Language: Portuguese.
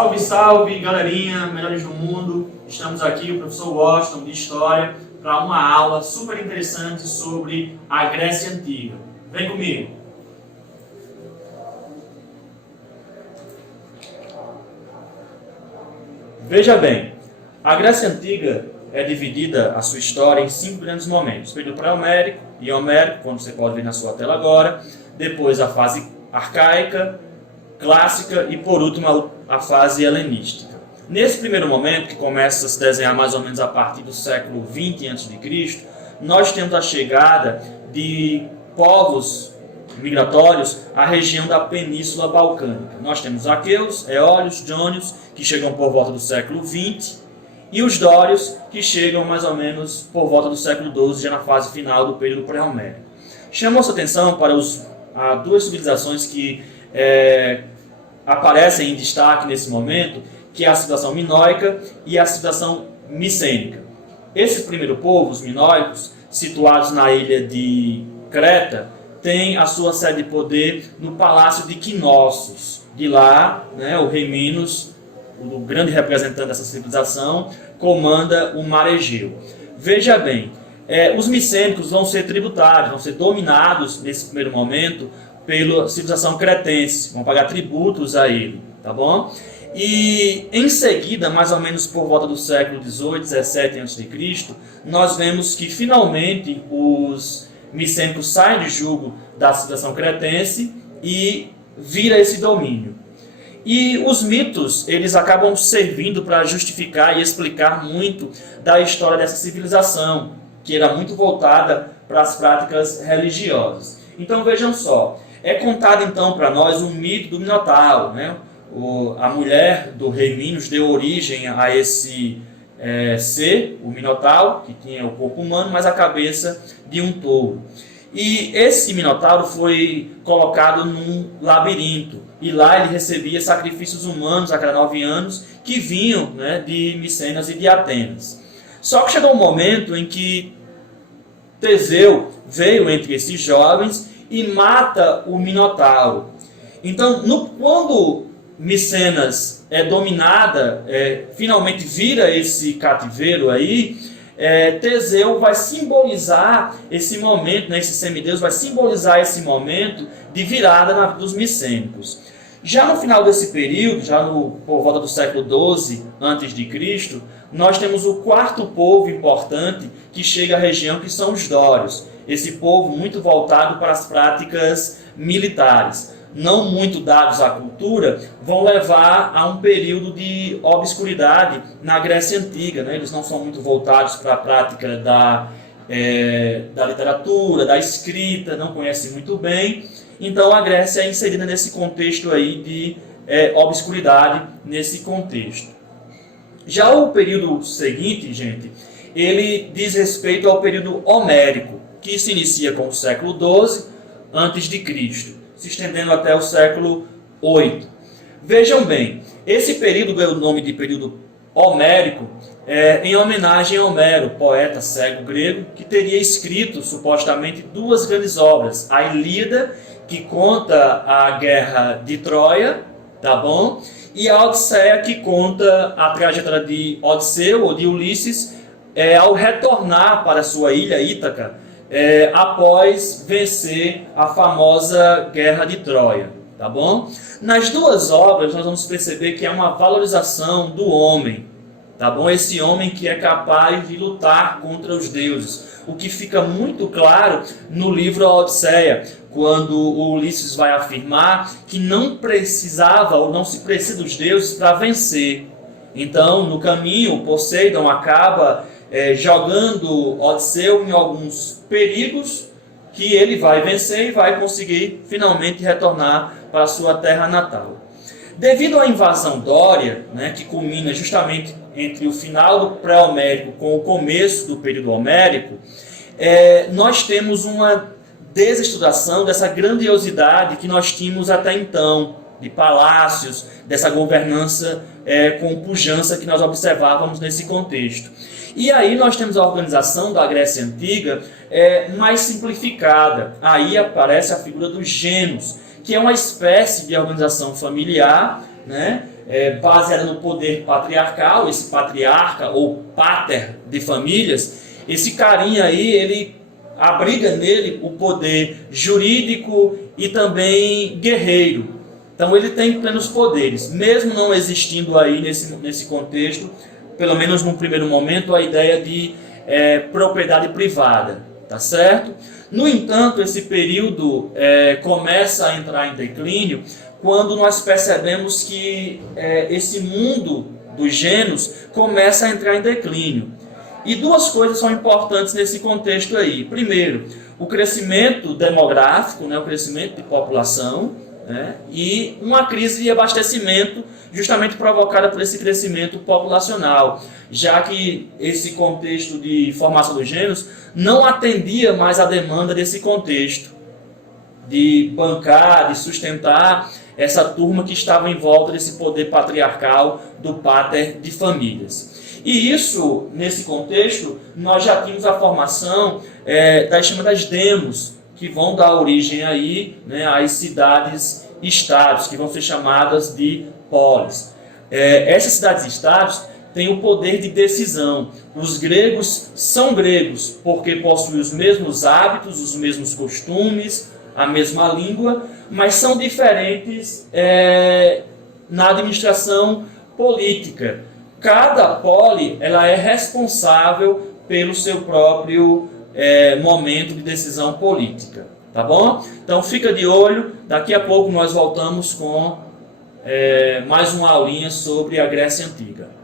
Salve, salve, galerinha, melhores do mundo. Estamos aqui, o professor Washington, de História, para uma aula super interessante sobre a Grécia Antiga. Vem comigo. Veja bem, a Grécia Antiga é dividida, a sua história, em 5 grandes momentos. Período pré-homérico e homérico, como você pode ver na sua tela agora. Depois a fase arcaica, clássica e, por último, a fase helenística. Nesse primeiro momento, que começa a se desenhar mais ou menos a partir do século XX a.C., nós temos a chegada de povos migratórios à região da Península Balcânica. Nós temos aqueus, eólios, jônios, que chegam por volta do século XX, e os dórios, que chegam mais ou menos por volta do século XII, já na fase final do período pré-homérico. Chamou-se atenção para duas civilizações que aparecem em destaque nesse momento, que é a civilização minoica e a civilização micênica. Esse primeiro povo, os minoicos, situados na ilha de Creta, tem a sua sede de poder no palácio de Knossos. De lá, o rei Minos, o grande representante dessa civilização, comanda o mar Egeu. Veja bem, os micênicos vão ser tributários, vão ser dominados nesse primeiro momento pela civilização cretense, vão pagar tributos a ele, tá bom? E em seguida, mais ou menos por volta do século XVIII, XVII a.C., nós vemos que finalmente os micênicos saem de jugo da civilização cretense e vira esse domínio. E os mitos, eles acabam servindo para justificar e explicar muito da história dessa civilização, que era muito voltada para as práticas religiosas. Então vejam só, é contado então para nós o mito do Minotauro, a mulher do rei Minos deu origem a esse ser, o Minotauro, que tinha o corpo humano, mas a cabeça de um touro. E esse Minotauro foi colocado num labirinto, e lá ele recebia sacrifícios humanos a cada 9 anos, que vinham de Micenas e de Atenas. Só que chegou um momento em que Teseu veio entre esses jovens e mata o Minotauro. Então, quando Micenas é dominada, finalmente vira esse cativeiro aí, Teseu vai simbolizar esse momento, esse semideus vai simbolizar esse momento de virada dos micênicos. Já no final desse período, por volta do século XII a.C., nós temos o quarto povo importante que chega à região, que são os dórios. Esse povo muito voltado para as práticas militares, não muito dados à cultura, vão levar a um período de obscuridade na Grécia Antiga. Eles não são muito voltados para a prática da literatura, da escrita, não conhecem muito bem. Então a Grécia é inserida nesse contexto aí de obscuridade, nesse contexto. Já o período seguinte, gente, ele diz respeito ao período homérico, que se inicia com o século XII a.C., se estendendo até o século VIII. Vejam bem, esse período ganhou o nome de período homérico em homenagem a Homero, poeta cego grego, que teria escrito supostamente 2 grandes obras: a Ilíada, que conta a guerra de Troia, tá bom? E a Odisseia, que conta a trajetória de Odisseu ou de Ulisses ao retornar para sua ilha Ítaca, após vencer a famosa Guerra de Troia, tá bom? Nas 2 obras nós vamos perceber que é uma valorização do homem, tá bom? Esse homem que é capaz de lutar contra os deuses, o que fica muito claro no livro A Odisseia, quando o Ulisses vai afirmar que não precisava ou não se precisa dos deuses para vencer. Então, no caminho, Poseidon acaba jogando Odisseu em alguns perigos que ele vai vencer e vai conseguir finalmente retornar para a sua terra natal. Devido à invasão dória, que culmina justamente entre o final do pré-homérico com o começo do período homérico, nós temos uma desestruturação dessa grandiosidade que nós tínhamos até então, de palácios, dessa governança com pujança que nós observávamos nesse contexto. E aí nós temos a organização da Grécia Antiga mais simplificada. Aí aparece a figura dos gêmeos, que é uma espécie de organização familiar, baseada no poder patriarcal, esse patriarca ou pater de famílias, esse carinha aí, ele abriga nele o poder jurídico e também guerreiro. Então ele tem plenos poderes, mesmo não existindo aí nesse contexto, pelo menos num primeiro momento, a ideia de propriedade privada, tá certo? No entanto, esse período começa a entrar em declínio quando nós percebemos que esse mundo dos gênios começa a entrar em declínio. E duas coisas são importantes nesse contexto aí. Primeiro, o crescimento demográfico, né, o crescimento de população, né, e uma crise de abastecimento justamente provocada por esse crescimento populacional, já que esse contexto de formação dos gênios não atendia mais à demanda desse contexto de bancar, de sustentar essa turma que estava em volta desse poder patriarcal do pater de famílias. E isso, nesse contexto, nós já tínhamos a formação das chamadas demos, que vão dar origem aí, né, às cidades-estados, que vão ser chamadas de polis. Essas cidades-estados têm o poder de decisão. Os gregos são gregos porque possuem os mesmos hábitos, os mesmos costumes, a mesma língua, mas são diferentes na administração política. Cada poli ela é responsável pelo seu próprio momento de decisão política, tá bom? Então fica de olho, daqui a pouco nós voltamos com mais uma aulinha sobre a Grécia Antiga.